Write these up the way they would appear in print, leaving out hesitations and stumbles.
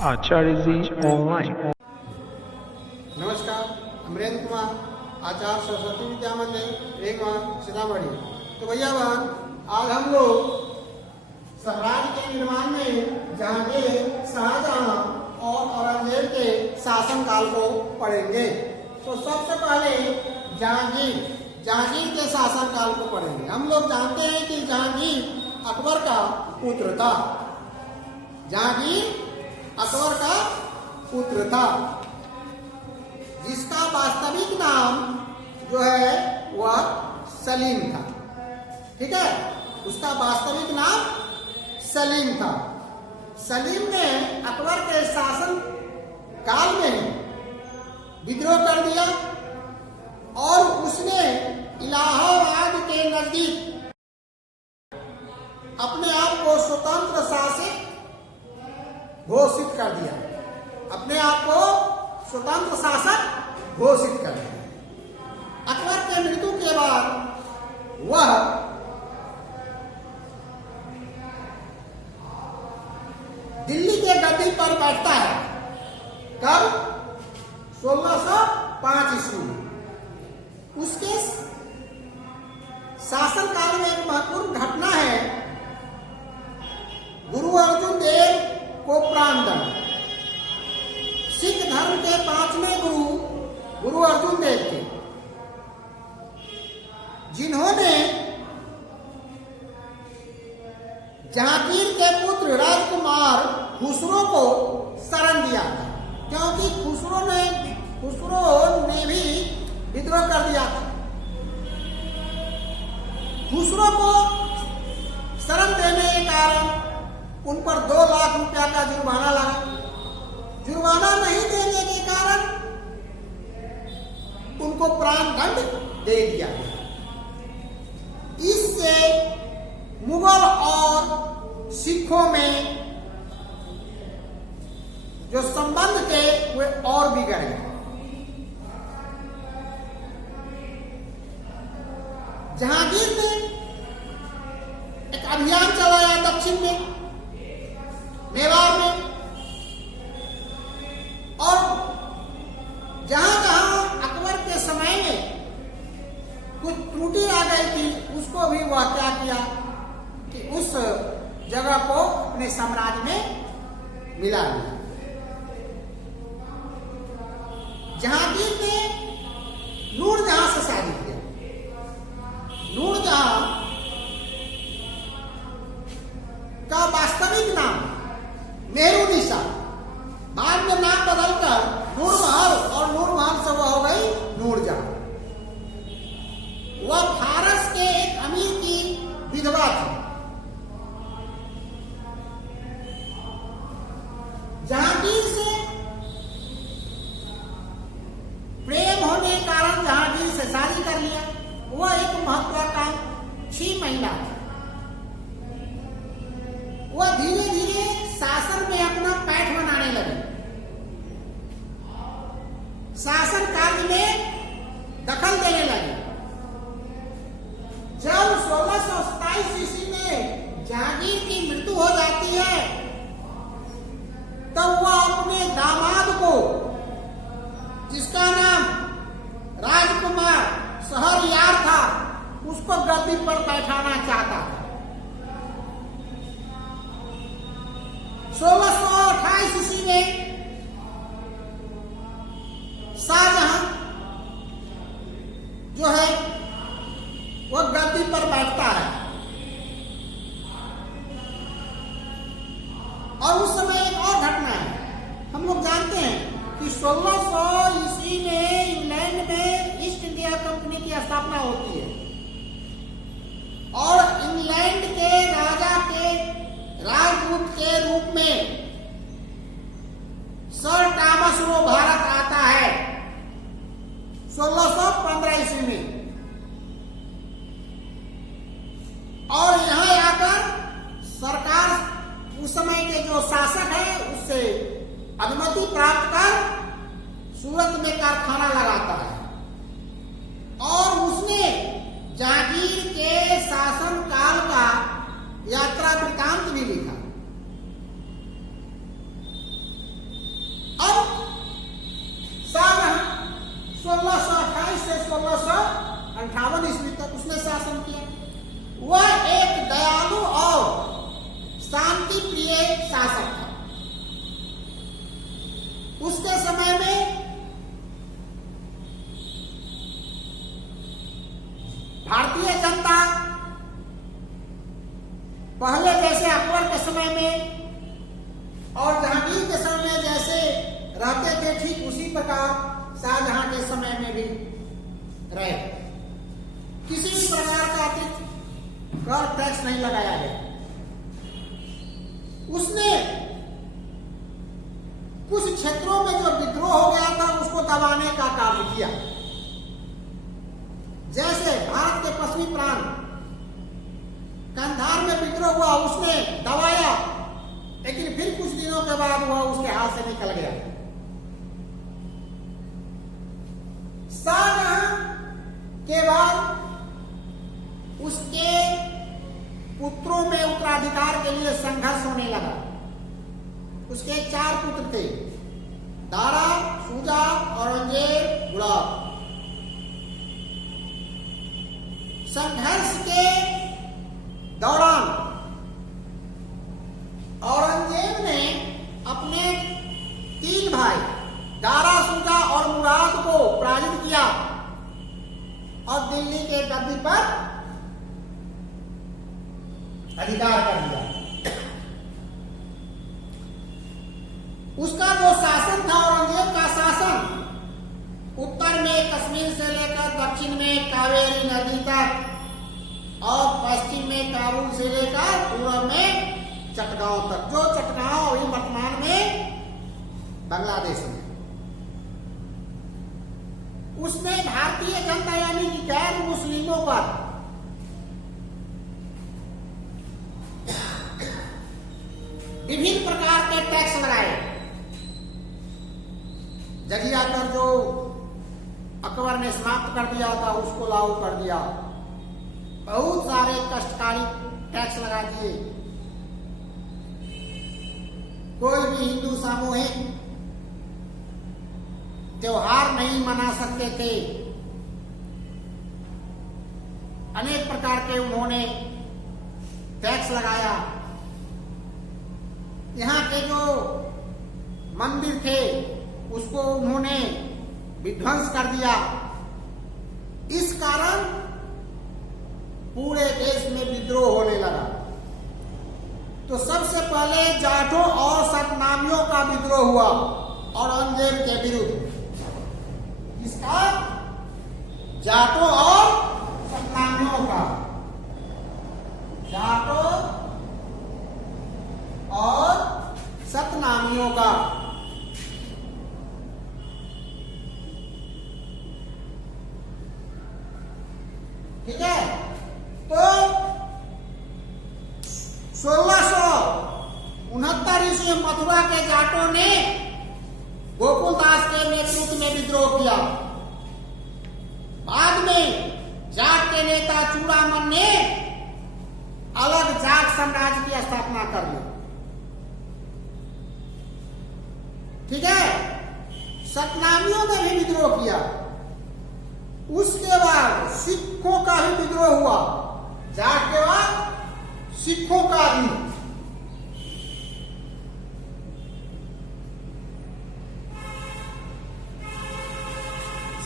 आचार्य जी online. नमस्कार, अमरेंद्र कुमार, आचार्य सरस्वती विद्या मंदिर रेगवा सीतामढ़ी। तो भैया बहन, आज हम लोग साम्राज्य के निर्माण में जहांगीर, शाहजहां और औरंगजेब के शासन काल को पढ़ेंगे। तो सबसे पहले जहांगीर के शासन काल को पढ़ेंगे। हम लोग जानते हैं कि जहांगीर अकबर का पुत्र था। जहांगीर अकबर का पुत्र था, जिसका वास्तविक नाम जो है वह सलीम था। ठीक है, उसका वास्तविक नाम सलीम था। सलीम ने अकबर के शासन काल में विद्रोह कर दिया और उसने इलाहाबाद के नजदीक अपने आप को स्वतंत्र शासक घोषित कर दिया। अपने आप को स्वतंत्र शासक घोषित कर दिया। अकबर के मृत्यु के बाद वह दिल्ली के गद्दी पर बैठता है। कब? 1605 ईस्वी में। उसके शासन काल में एक महत्वपूर्ण घटना है। गुरु अर्जुन देव को प्राणदंड। सिख धर्म के 5वें गुरु अर्जुन देव थे, जिन्होंने जहांगीर के पुत्र राजकुमार खुसरो को शरण दिया था, क्योंकि खुसरो ने भी विद्रोह कर दिया था। खुसरो को शरण देने के कारण उन पर 2 लाख रुपया का जुर्माना लगा। जुर्माना नहीं देने के कारण उनको प्राण दंड दे दिया गया। इससे मुगल और सिखों में जो संबंध थे वे और बिगड़ गए। जहांगीर ने एक अभियान चलाया दक्षिण में, मेवाड़ में, और जहां जहां अकबर के समय में कुछ त्रुटि आ गई थी, उसको भी वह क्या किया कि उस जगह को अपने साम्राज्य में मिला लिया। जहांगीर ने नूरजहां से शादी किया। नूरजहां का वास्तविक नाम मेहरुनिसा, बाद में नाम बदलकर नूरमहल, और नूरमहल से वह हो गई नूरजहां। वह फारस के एक अमीर की विधवा थी। जहांगीर से प्रेम होने के कारण जहांगीर से शादी कर लिया। वह एक महत्वाकांक्षी महिला थी। वह धीरे धीरे शासन में अपना पैठ बनाने लगे। शासन कार्य में दखल देने लगे। जब 1627 ईस्वी में जहांगीर की मृत्यु हो जाती है, तब वह अपने दामाद को, जिसका नाम राजकुमार शहरयार था, उसको गद्दी पर बैठाना चाहता था। 1628 ईस्वी में शाहजहां जो है वह गद्दी पर बैठता है। और उस समय एक और घटना है। हम लोग जानते हैं कि 1600 ईस्वी में इंग्लैंड में ईस्ट इंडिया कंपनी की स्थापना होती है, और इंग्लैंड के राजा के राजदूत के रूप में सर टॉमस लो भारत आता है 1615 ईस्वी में। और यहाँ आकर सरकार, उस समय के जो शासक है, उससे अनुमति प्राप्त कर सूरत में कारखाना लगाता है। और उसने जहांगीर के शासन काल का यात्रा वृतांत भी लिखा। समय में और जहांगीर के समय में जैसे रहते थे, ठीक उसी प्रकार शाहजहां के समय में भी रहे। किसी भी प्रकार का अतिरिक्त कर टैक्स नहीं लगाया गया। उसने कुछ क्षेत्रों में जो विद्रोह हो गया था उसको दबाने का कार्य किया। जैसे भारत के पश्चिमी प्रांत कंधार में विद्रोह हुआ, उसने दबाया, लेकिन फिर कुछ दिनों के बाद वह उसके हाथ से निकल गया। शाहजहां के बाद उसके पुत्रों में उत्तराधिकार के लिए संघर्ष होने लगा। उसके 4 पुत्र थे, दारा, शुजा, औरंगजेब, गुलाब। संघर्ष के दौरान औरंगजेब ने अपने 3 भाई दारा, शुजा और मुराद को पराजित किया और दिल्ली के गद्दी पर अधिकार कर दिया। उसका जो शासन था, औरंगजेब का शासन, उत्तर में कश्मीर से लेकर दक्षिण में कावेरी नदी तक और पश्चिम में काबुल से लेकर पूर्व में चटगांव तक, जो चटगांव अभी वर्तमान में बांग्लादेश में। उसने भारतीय जनता यानी कि गैर मुस्लिमों पर विभिन्न प्रकार के टैक्स लगाए। जजिया कर जो अकबर ने समाप्त कर दिया था उसको लागू कर दिया। बहुत सारे कष्टकारी टैक्स लगा दिए। कोई भी हिंदू सामूहिक त्योहार नहीं मना सकते थे। अनेक प्रकार के उन्होंने टैक्स लगाया। यहाँ के जो मंदिर थे उसको उन्होंने विध्वंस कर दिया। इस कारण पूरे देश में विद्रोह होने लगा। तो सबसे पहले जाटों और सतनामियों का विद्रोह हुआ औरंगजेब के विरुद्ध। इसका जाटों और सतनामियों का, जाटों और सतनामियों का। ठीक है। तो 1669 ईस्वी में मथुरा के जाटों ने गोकुलदास के नेतृत्व में विद्रोह किया। बाद में जाट के नेता चूड़ामन ने अलग जाट साम्राज्य की स्थापना कर ली। ठीक है। सतनामियों ने भी विद्रोह किया। उसके बाद सिखों का भी विद्रोह हुआ। जाट के बाद सिखों का भी।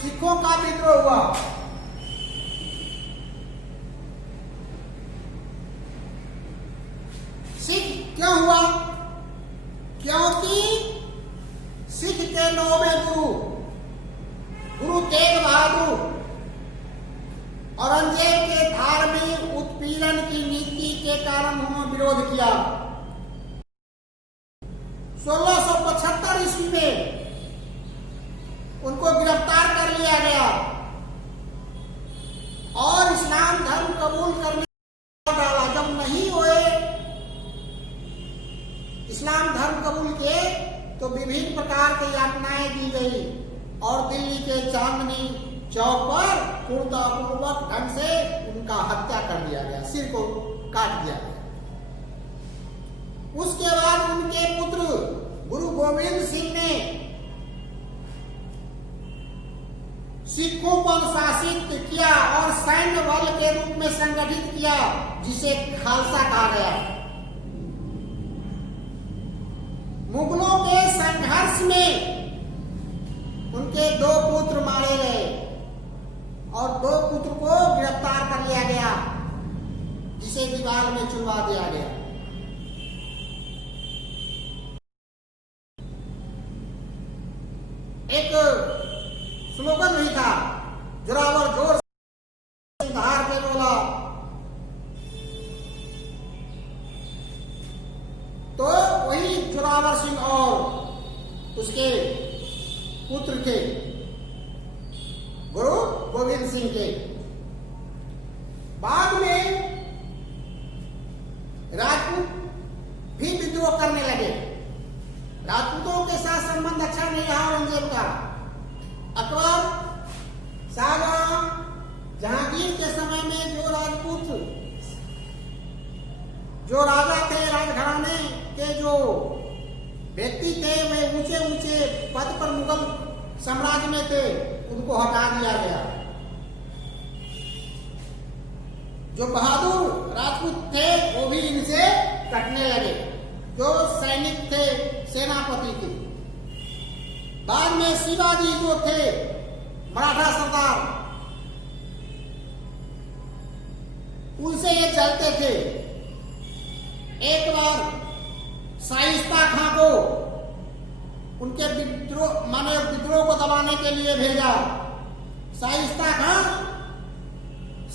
सिखों का विद्रोह हुआ। सिख क्यों हुआ? क्योंकि सिख के 9वें गुरु तेग बहादुर औरंगजेब के धार्मिक उत्पीड़न की नीति के कारण उन्होंने विरोध किया। 1675 ईस्वी में उनको गिरफ्तार कर लिया गया और इस्लाम धर्म कबूल करने डाला। जब नहीं हुए, इस्लाम धर्म कबूल किए तो विभिन्न प्रकार की यातनाएं दी गई और दिल्ली के चांदनी चौक पर क्रूरतापूर्वक ढंग से उनका हत्या कर दिया गया, सिर को काट दिया गया। उसके बाद उनके पुत्र गुरु गोविंद सिंह ने सिखों को अनुशासित किया और सैन्य बल के रूप में संगठित किया, जिसे खालसा कहा गया। मुगलों के संघर्ष में उनके 2 पुत्र मारे गए और 2 पुत्र को गिरफ्तार कर लिया गया, जिसे दीवार में चुनवा दिया गया। एक स्लोगन भी था, जोरावर जोर से धार के बोला। तो वही जोरावर सिंह और उसके पुत्र के गुरु गोविंद सिंह के बाद में राजपूत भी विद्रोह करने लगे। राजपूतों के साथ संबंध अच्छा नहीं रहा औरंगजेब का। अकबर, शाहजहां, जहांगीर के समय में जो राजपूत, जो राजा थे, राजघराने के जो व्यक्ति थे, वे ऊंचे ऊंचे पद पर मुगल साम्राज्य में थे, उनको हटा दिया गया। जो बहादुर राजपूत थे वो भी इनसे कटने लगे, जो सैनिक थे, सेनापति थे। बाद में शिवाजी जो थे, मराठा सरदार, उनसे ये चलते थे। एक बार शाइस्ता खां को उनके विद्रोह को दबाने के लिए भेजा। शाइस्ता खां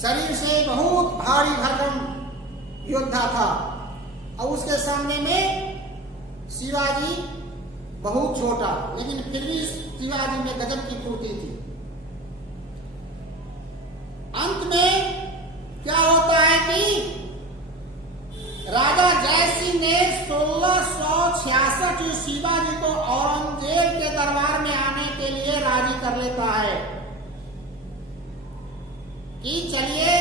शरीर से बहुत भारी भरकम योद्धा था और उसके सामने में शिवाजी बहुत छोटा, लेकिन फिर भी शिवाजी में गजब की फुर्ती थी। अंत में क्या होता है कि राजा जयसिंह ने 1666 शिवाजी को औरंगजेब के दरबार में आने के लिए राजी कर लेता है कि चलिए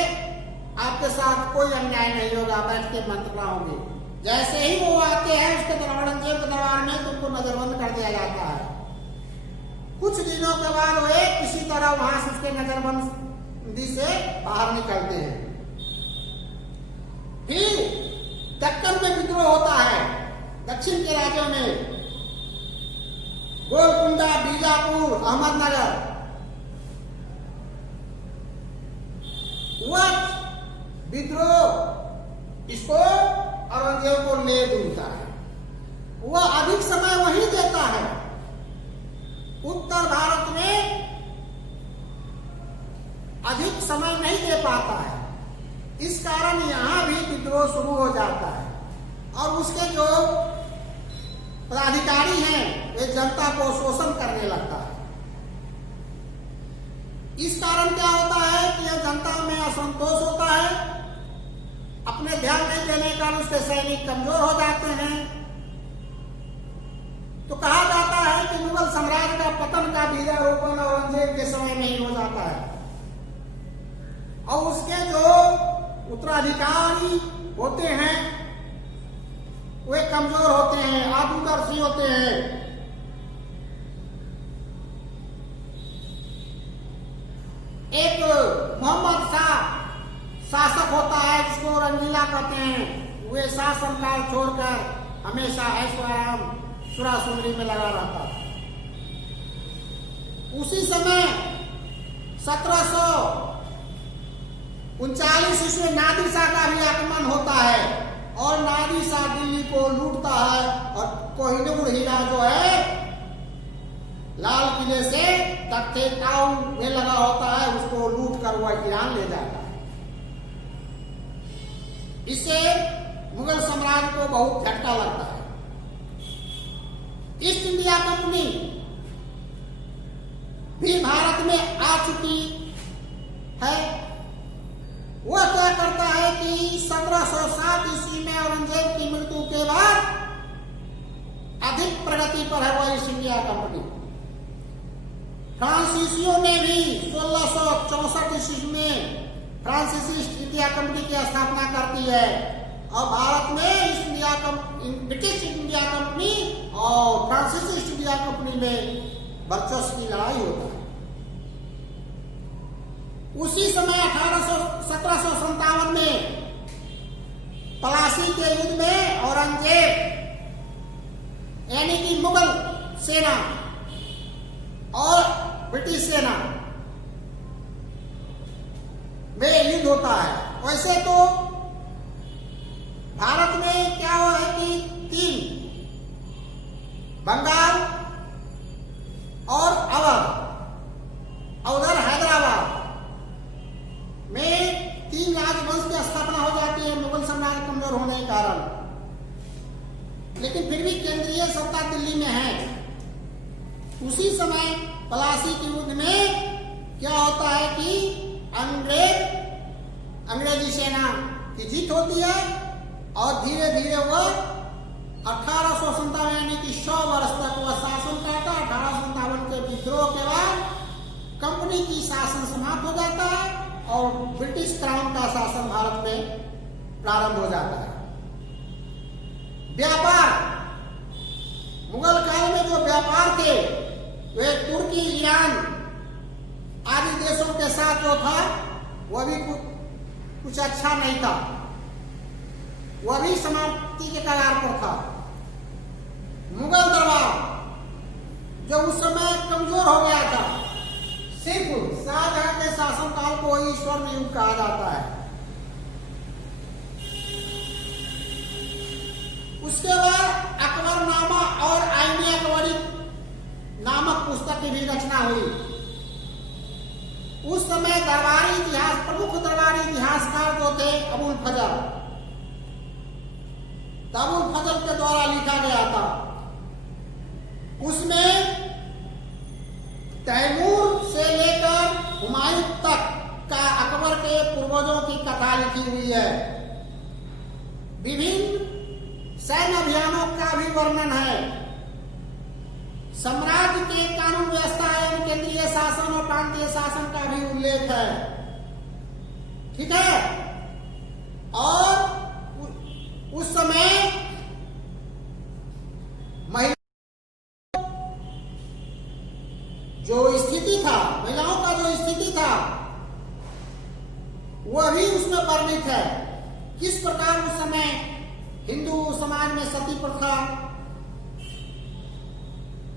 आपके साथ कोई अन्याय नहीं होगा, बैठ के मंत्रणा होगी। जैसे ही वो आते हैं उसके औरंगजेब के दरबार में तो उनको नजरबंद कर दिया जाता है। कुछ दिनों के बाद वे किसी तरह वहां से उसके नजरबंदी से बाहर निकलते हैं। फिर दक्कन में विद्रोह होता है, दक्षिण के राज्यों में, गोलकुंडा, बीजापुर, अहमदनगर। वह विद्रोह इसको औरंगजेब को ले दूंता है। वह अधिक समय वहीं देता है। उत्तर भारत में अधिक समय नहीं दे पाता है, इस कारण यहां भी विद्रोह शुरू हो जाता है। और उसके जो पदाधिकारी हैं वे जनता को शोषण करने लगता है। इस कारण क्या होता है कि यह जनता में असंतोष होता है, अपने ध्यान नहीं देने के कारण उसके सैनिक कमजोर हो जाते हैं। तो कहा जाता है कि मुगल साम्राज्य का पतन का बीजारोपण औरंगजेब के समय में ही हो जाता है और उसके जो उत्तराधिकारी होते हैं वे कमजोर होते हैं, आत्मदर्शी होते हैं। एक मोहम्मद शाह शासक होता है जिसको रंगीला कहते हैं। वे शासन काल छोड़कर हमेशा ऐश्वर्याम सुरा सुंदरी में लगा रहता था। उसी समय 1739 ईस्वी नादिर शाह का भी आगमन होता है और नादिर शाह दिल्ली को लूटता है और कोहिनूर हीरा जो है लाल किले से तख्ते टाऊ में लगा होता है, उसको लूट कर वह ईरान ले जाता है। इससे मुगल साम्राज्य को बहुत झटका लगता है। ईस्ट इंडिया कंपनी भी भारत में आ चुकी है। वह क्या करता है कि 1707 ईस्वी में औरंगजेब की मृत्यु के बाद अधिक प्रगति पर है वह ईस्ट इंडिया कंपनी। फ्रांसीसियों ने भी 1664 ईस्वी में फ्रांसीसी ईस्ट इंडिया कंपनी की स्थापना करती है और भारत में east India British east India company और फ्रांसीसी ईस्ट इंडिया कंपनी में वर्चस्व की लड़ाई होता है। उसी समय 1757 में पलासी के युद्ध में औरंगजेब यानी कि मुगल सेना और ब्रिटिश सेना में युद्ध होता है। वैसे तो भारत में क्या हुआ है कि 3 बंगाल और कारण, लेकिन फिर भी केंद्रीय सत्ता दिल्ली में है। उसी समय प्लासी के युद्ध में क्या होता है कि अंग्रेजी सेना की जीत होती है और धीरे धीरे वह 1857 यानी कि 100 वर्ष तक वह शासन करता है। 1857 के विद्रोह के बाद कंपनी की शासन समाप्त हो जाता है और ब्रिटिश क्राउन का शासन भारत में प्रारंभ हो जाता है। व्यापार, मुगल काल में जो व्यापार थे वे तुर्की, ईरान आदि देशों के साथ जो था वह भी कुछ अच्छा नहीं था, वह भी समाप्ति के कगार पर था। मुगल दरबार जो उस समय कमजोर हो गया था, सिर्फ शाहजहां के शासनकाल को ही स्वर्ण युग कहा जाता है। उसके बाद अकबरनामा और आईने अकबरी नामक पुस्तक की भी रचना हुई। उस समय दरबारी इतिहास, प्रमुख दरबारी इतिहासकार जो थे अबुल फजल के द्वारा लिखा गया था। उसमें तैमूर से लेकर हुमायूं तक का अकबर के पूर्वजों की कथा लिखी हुई है। विभिन्न सैन्य अभियानों का भी वर्णन है। साम्राज्य के कानून व्यवस्था एवं केंद्रीय शासन और प्रांतीय शासन का भी उल्लेख है। ठीक है। और उस समय महिला जो स्थिति था, महिलाओं का जो स्थिति था वह भी उसमें वर्णित है। किस प्रकार उस समय हिंदू समाज में सती प्रथा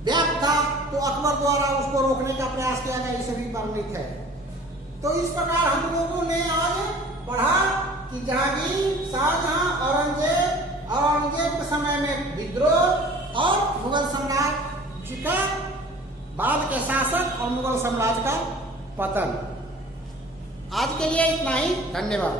व्याप्त था, तो अकबर द्वारा उसको रोकने का प्रयास किया गया, इसे भी वर्णित है। तो इस प्रकार हम लोगों ने आज पढ़ा कि जहांगीर, शाहजहां, औरंगजेब के समय में विद्रोह और मुगल साम्राज्य का बाद के शासक और मुगल साम्राज्य का पतन। आज के लिए इतना ही, धन्यवाद।